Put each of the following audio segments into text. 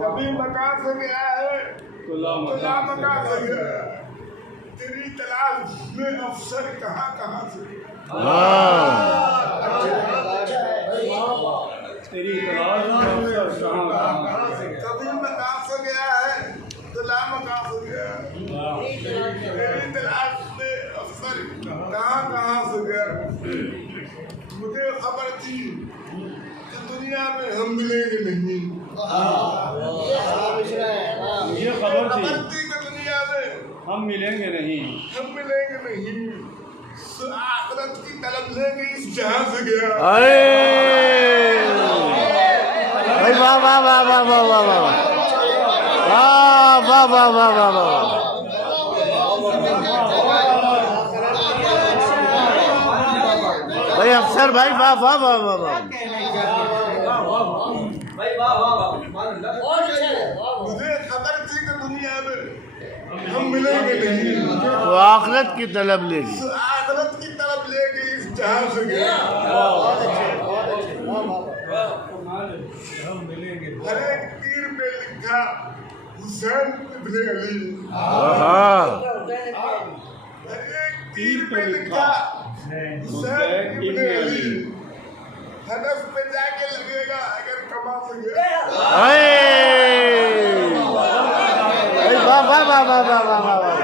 کبھی مکان سے گیا ہے تو لا مکان سے گیا ہے، تیری تلاش میں افسر کہاں کہاں سے گیا، تیری تلاش میں افسر کہاں سے گیا، کبھی مکان سے گیا ہے تو لا مکان سے گیا ہے، تیری تلاش میں افسر کہاں کہاں سے گیا۔ مجھے خبر تھی کہ دنیا میں ہم ملیں گے نہیں، مجھے خبر تھی کہ دنیا میں ہم ملیں گے نہیں، ہم ملیں گے نہیں، آخرت کی طلب لے کے اس جہاں سے گیا۔ بھائی واہ واہ واہ واہ واہ واہ واہ واہ واہ واہ واہ واہ، بھائی افسر بھائی واہ واہ واہ واہ واہ، مجھے خبر تھی کہ دنیا میں ہم ملیں گے نہیں، تو آخرت کی طلب لے گی، آخرت کی طلب لے کے اس جہاں سے گیا۔ ہر ایک تیر پہ لکھا حسین ابن علی، ہر ایک تیر پہ لکھا حسین ابن علی، ہدف پہ جا کے لگے گا اگر کما سے گیا۔ واہ واہ واہ واہ واہ واہ واہ،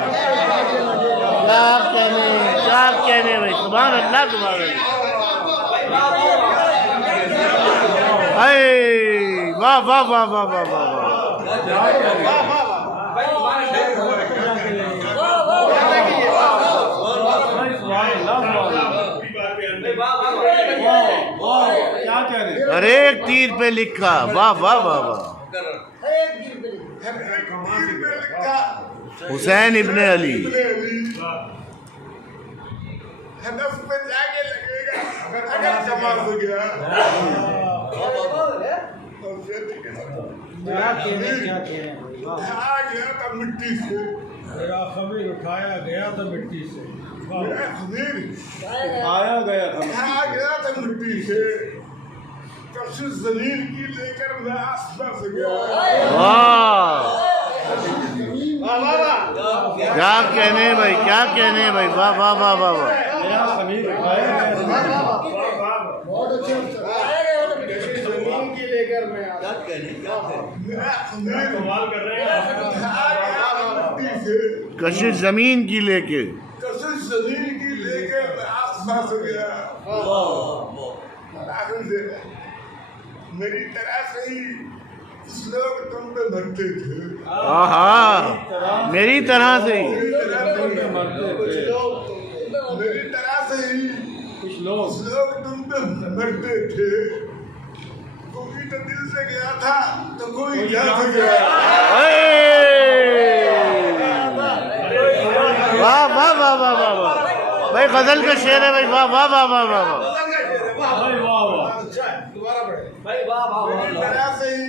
کیا کہنے بھائی، سبحان اللہ سبحان اللہ، واہ واہ واہ واہ واہ واہ، ہر ایک تیر پہ لکھا، واہ واہ واہ واہ، ہر ایک تیر پہ لکھا حسین ابن علی، ہدف پہ جا کے لگے گا اگر کما سے گیا۔ اٹھایا گیا تھا مٹی سے، میرا خمیر اٹھایا گیا تھا مٹی سے، میرا خمیر آیا گیا تھا اٹھایا گیا تھا مٹی سے، کشش زمین کی لے کر میں آسمان سے گیا۔ کیا کہنے بھائی، کیا کہنے بھائی، واہ واہ واہ واہ واہ، میرا خمیر اٹھایا گیا تھا زمین کی لے کر میں میرا خمیر کمال کر رہے ہیں، اٹھایا گیا تھا مٹی سے، کشش زمین کی لے کے، کشش زمین کی لے کر میں آسمان سے گیا۔ آخر سے میری طرح سے ہی کچھ لوگ تم پہ مرتے تھے، میری طرح سے ہی، میری طرح سے ہی کچھ لوگ کچھ لوگ تم پہ مرتے تھے، کوئی تو دل سے گیا تھا تو کوئی جان سے گیا۔ واہ واہ واہ واہ واہ واہ، بھائی غزل کا شعر ہے بھائی، واہ واہ واہ واہ واہ واہ، میری طرح سے ہی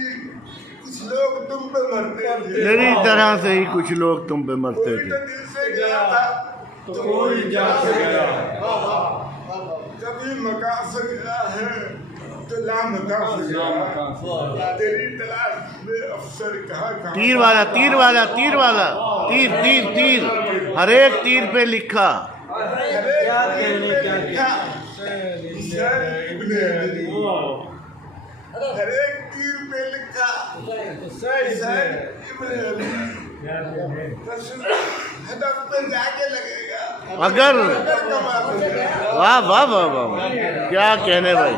کچھ لوگ تم پہ مرتے تھے، میری طرح سے ہی کچھ لوگ تم پہ مرتے کوئی تھے، تو دل سے گیا تھا تو کوئی جان سے گیا، کبھی مکان سے گیا ہے تو لا مکان سے گیا۔ تیری تلاش میں افسر کہاں کہاں، تیر والا تیر والا تیر والا، تیر تیر تیر، ہر ایک تیر پہ لکھا، ہر ایک تیر پہ لکھا حسین ابن علی، ہر ایک تیر پہ لکھا حسین ابن علی، ہدف پہ جا کے لگے گا اگر کما سے گیا۔ واہ واہ واہ واہ، کیا کہنے بھائی۔